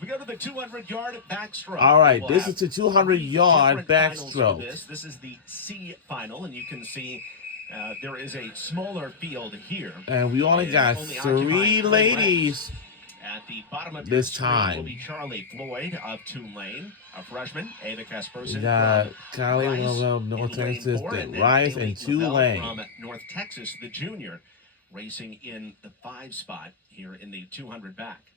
we go to the 200-yard backstroke. All right, this is the 200-yard backstroke. This is the C final, and you can see there is a smaller field here. And we only got 3 ladies at the bottom of this time. Will be Charlie Floyd of Tulane, a freshman. Ava Kasperson. We got Kylie of North Texas, Rice, and Tulane. From North Texas, the junior, racing in the 5 spot here in the 200 back.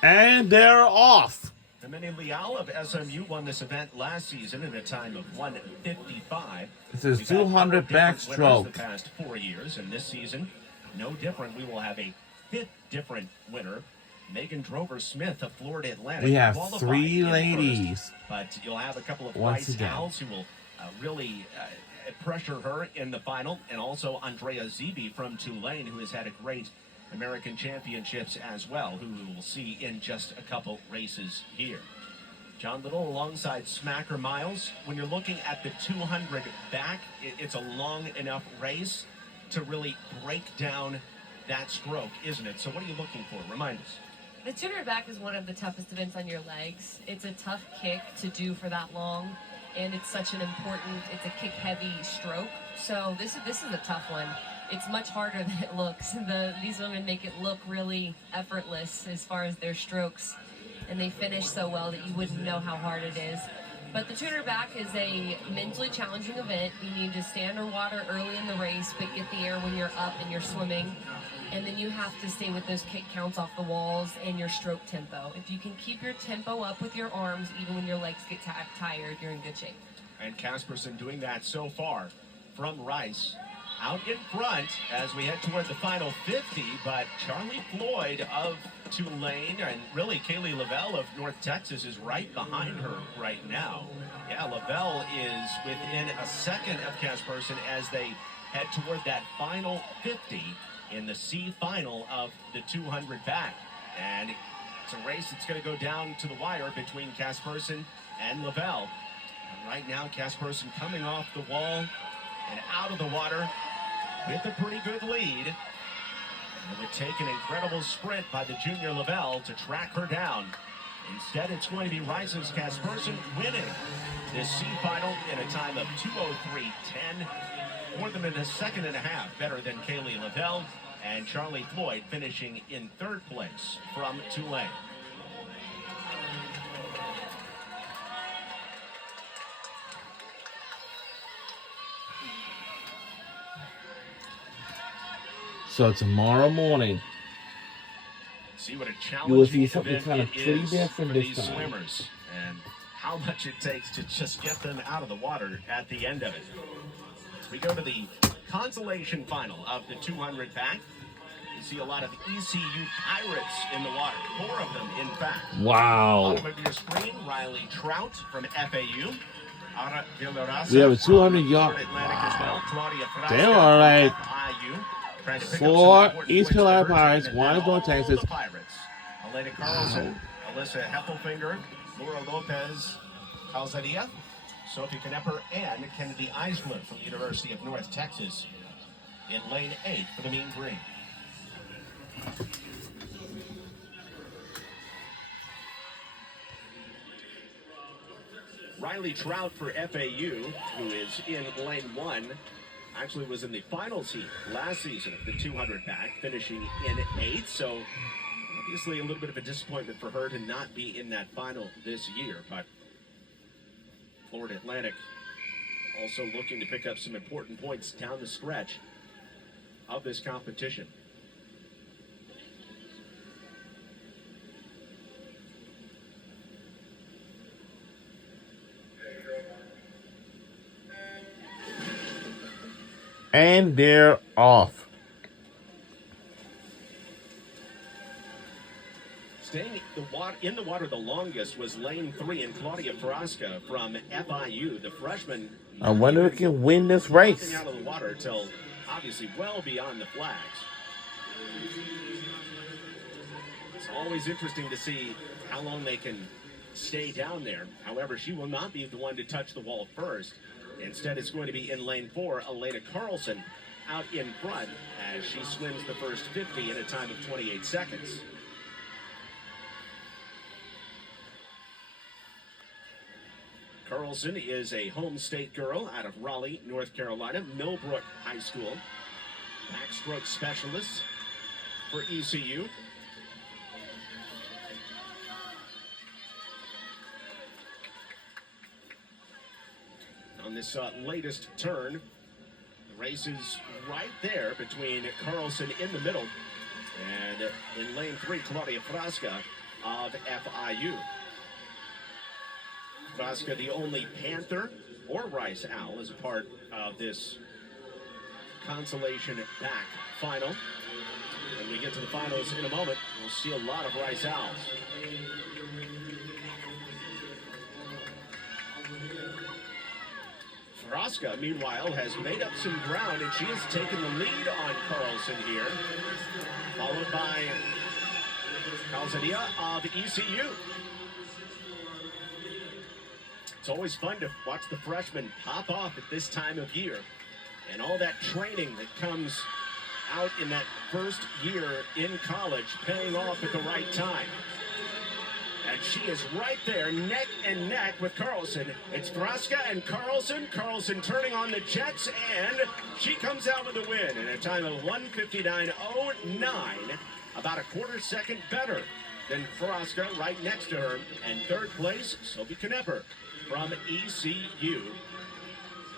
And they're off. Amani Leal of SMU won this event last season in a time of 1:55. This is 200 backstroke. The past 4 years, and this season, no different. We will have a 5th different winner. Megan Drover-Smith of Florida Atlantic. We have 3 ladies. But you'll have a couple of Rice Owls who will really pressure her in the final, and also Andrea Zeeby from Tulane, who has had a great American Championships as well, who we will see in just a couple races here. John Little alongside Smacker Miles. When you're looking at the 200 back, it's a long enough race to really break down that stroke, isn't it? So what are you looking for? Remind us. The 200 back is one of the toughest events on your legs. It's a tough kick to do for that long, and it's such an important, it's a kick-heavy stroke. So this is a tough one. It's much harder than it looks. These women make it look really effortless as far as their strokes, and they finish so well that you wouldn't know how hard it is. But the 200 back is a mentally challenging event. You need to stay underwater early in the race, but get the air when you're up and you're swimming. And then you have to stay with those kick counts off the walls and your stroke tempo. If you can keep your tempo up with your arms, even when your legs get tired, you're in good shape. And Kasperson doing that so far from Rice. Out in front as we head toward the final 50, but Charlie Floyd of Tulane and really Kaylee Lavelle of North Texas is right behind her right now. Yeah, Lavelle is within a second of Kasperson as they head toward that final 50 in the C final of the 200 back. And it's a race that's going to go down to the wire between Kasperson and Lavelle. And right now, Kasperson coming off the wall and out of the water with a pretty good lead. It would take an incredible sprint by the junior Lavelle to track her down. Instead, it's going to be Rice's Kasperson winning this C final in a time of 2:03.10. More than a second and a half better than Kaylee Lavelle, and Charlie Floyd finishing in 3rd place from Tulane. So tomorrow morning, see what a you will see challenging something event kind of it pretty is different for this these time. swimmers, and how much it takes to just get them out of the water at the end of it. We go to the consolation final of the 200 back. You see a lot of ECU Pirates in the water, 4 of them, in fact. Wow. Bottom of your screen, Riley Trout from FAU. We have a 200-yard. Damn, all right. 4 East Carolina Pirates, 1 North Texas. Elena Carlson, Alyssa Heffelfinger, Laura Lopez Calzadilla, Sophie Knepper, and Kennedy Eisler from the University of North Texas in lane 8 for the Mean Green. Riley Trout for FAU, who is in lane 1, actually was in the finals heat last season of the 200 back, finishing in 8th. So obviously a little bit of a disappointment for her to not be in that final this year. But Florida Atlantic also looking to pick up some important points down the stretch of this competition. And they're off. Staying in the water the longest was lane 3 and Claudia Frasca from FIU, the freshman. I wonder if we can win this race. Out of the water till obviously well beyond the flags. It's always interesting to see how long they can stay down there. However, she will not be the one to touch the wall first. Instead, it's going to be in lane 4, Elena Carlson out in front as she swims the first 50 in a time of 28 seconds. Carlson is a home state girl out of Raleigh, North Carolina, Millbrook High School. Backstroke specialist for ECU. On this latest turn, the race is right there between Carlson in the middle and in lane 3, Claudia Frasca of FIU. Frasca, the only Panther or Rice Owl, is a part of this consolation back final. When we get to the finals in a moment, we'll see a lot of Rice Owls. Frasca, meanwhile, has made up some ground, and she has taken the lead on Carlson here, followed by Calzadia of ECU. It's always fun to watch the freshmen pop off at this time of year, and all that training that comes out in that first year in college paying off at the right time. And she is right there, neck and neck with Carlson. It's Frasca and Carlson. Carlson turning on the jets, and she comes out with a win in a time of 1:59.09, about a quarter second better than Frasca right next to her. And third place, Sophie Knepper from ECU.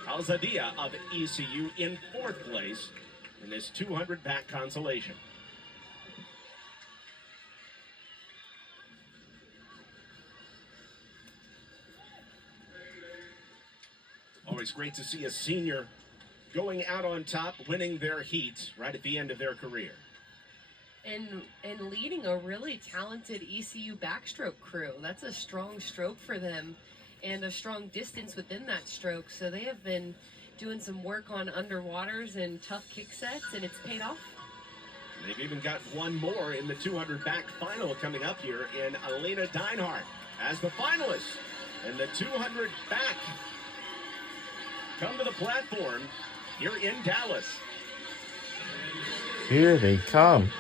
Alzadia of ECU in fourth place in this 200 back consolation. Always great to see a senior going out on top, winning their heat right at the end of their career. And leading a really talented ECU backstroke crew. That's a strong stroke for them and a strong distance within that stroke. So they have been doing some work on underwaters and tough kick sets, and it's paid off. They've even got one more in the 200 back final coming up here in Alina Deinhardt as the finalist in the 200 back. Come to the platform here in Dallas. Here they come.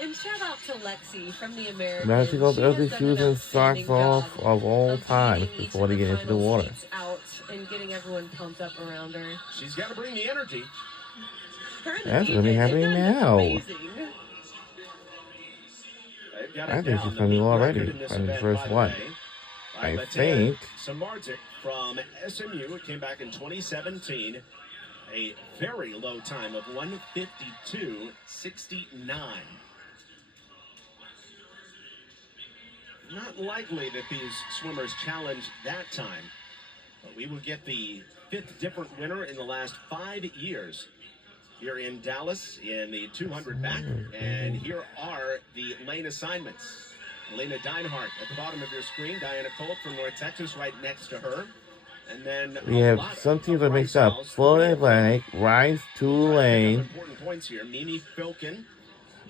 And shout out to Lexi from the American. Now to go She the has ugly done shoes an and socks outstanding off job of all time leading each before of they get into the final water. seats out and getting everyone pumped up around her. She's got to bring the energy. Her and That's the gonna be DJ, happening they've done now. amazing. They've got I it think down. she's The coming lead already record in this on the event, first by the one. way, by I Matea think. Samardzic from SMU. It came back in 2017. A very low time of 1:52.69. Not likely that these swimmers challenge that time, but we will get the fifth different winner in the last 5 years here in Dallas in the 200 back. And here are the lane assignments. Alina Deinhardt at the bottom of your screen. Diana Colt from North Texas right next to her. And then We have some teams that mix up Florida Atlantic, Rice, Tulane, important points here. Mimi Filkin,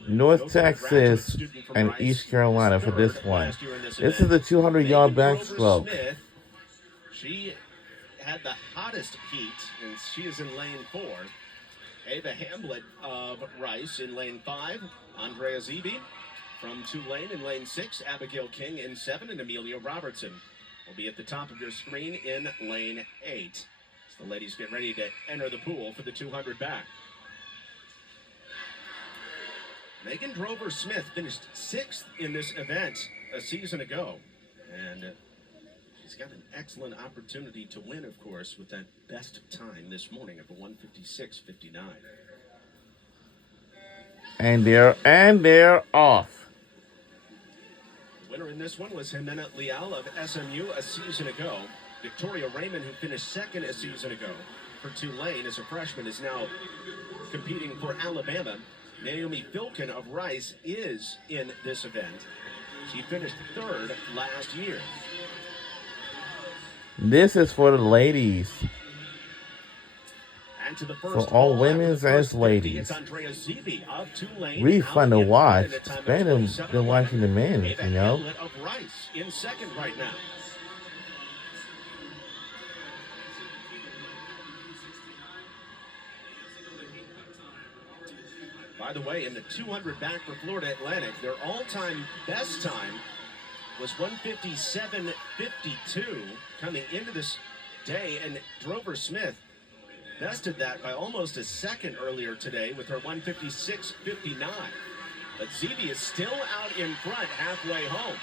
North Texas, and East Carolina for this one. This is the 200-yard backstroke. Smith, she had the hottest heat, and she is in lane 4. Ava Hamblett of Rice in lane 5. Andrea Zeeby from Tulane in lane 6. Abigail King in 7. And Amelia Robertson will be at the top of your screen in lane 8. As the ladies get ready to enter the pool for the 200 back. Megan Drover-Smith finished 6th in this event a season ago. And she's got an excellent opportunity to win, of course, with that best time this morning of a 1:56.59. And they're off. The winner in this one was Jimena Leal of SMU a season ago. Victoria Raymond, who finished 2nd a season ago for Tulane as a freshman, is now competing for Alabama. Naomi Filkin of Rice is in this event. She finished 3rd last year. This is for the ladies. And to the first For all ball, women's after the as first 50, ladies. it's Andrea Zeeby of Tulane. Really out fun to in front watch. at a time of Better 27. than watching the men, Ava you know. Hamblett of Rice in 2nd right now. By the way, in the 200 back for Florida Atlantic, their all-time best time was 157.52 coming into this day, and Drover Smith bested that by almost a second earlier today with her 156.59. But Zeeby is still out in front halfway home.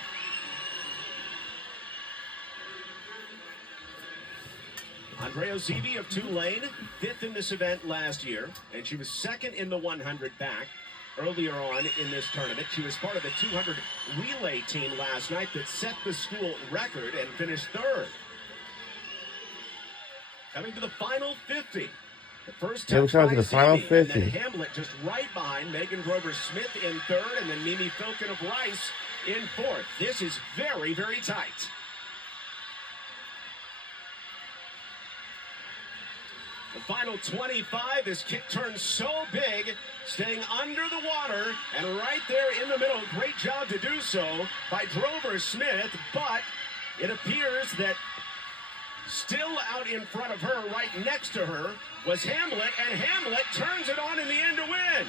Andrea Zeeby of Tulane, 5th in this event last year, and she was 2nd in the 100 back earlier on in this tournament. She was part of the 200 relay team last night that set the school record and finished 3rd. Coming to the final 50. The first touch by the final Zeeby, 50. and then Hamlet just right behind. Megan Drover Smith in 3rd, and then Mimi Filkin of Rice in 4th. This is very, very tight. The final 25, this kick turns so big, staying under the water, and right there in the middle. Great job to do so by Drover Smith, but it appears that still out in front of her, right next to her, was Hamlet, and Hamlet turns it on in the end to win.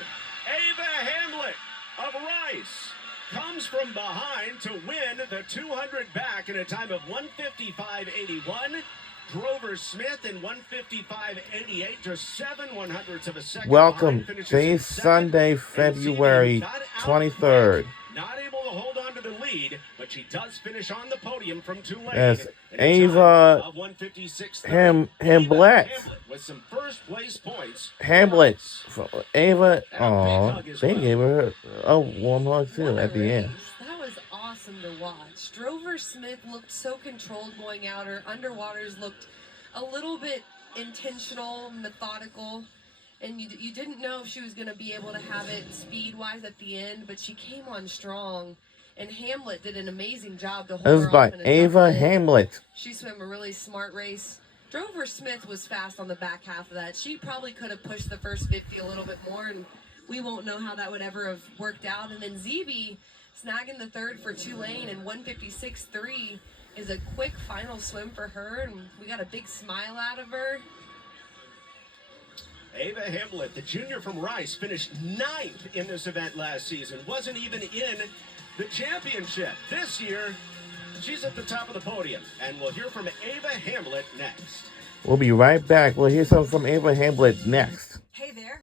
Ava Hamlet of Rice comes from behind to win the 200 back in a time of 155.81. Drover Smith in 155.88, just 7/100ths of a second. Welcome. Today's Sunday, February 23rd. Not able to hold on to the lead, but she does finish on the podium from Tulane. That's Ava Hamlet. With some first place points. Hamlet. Ava. Oh, they gave her a warm hug too at the end. That was awesome to watch. Drover Smith looked so controlled going out. Her underwaters looked a little bit intentional, methodical. And you didn't know if she was going to be able to have it speed-wise at the end, but she came on strong. And Hamlet did an amazing job to hold her off. It was by Ava Hamlet. She swam a really smart race. Drover Smith was fast on the back half of that. She probably could have pushed the first 50 a little bit more, and we won't know how that would ever have worked out. And then Zeeby snagging the 3rd for Tulane, and 156.3 is a quick final swim for her, and we got a big smile out of her. Ava Hamlet, the junior from Rice, finished 9th in this event last season. Wasn't even in the championship. This year, she's at the top of the podium. And we'll hear from Ava Hamlet next. We'll be right back. We'll hear something from Ava Hamlet next. Hey there,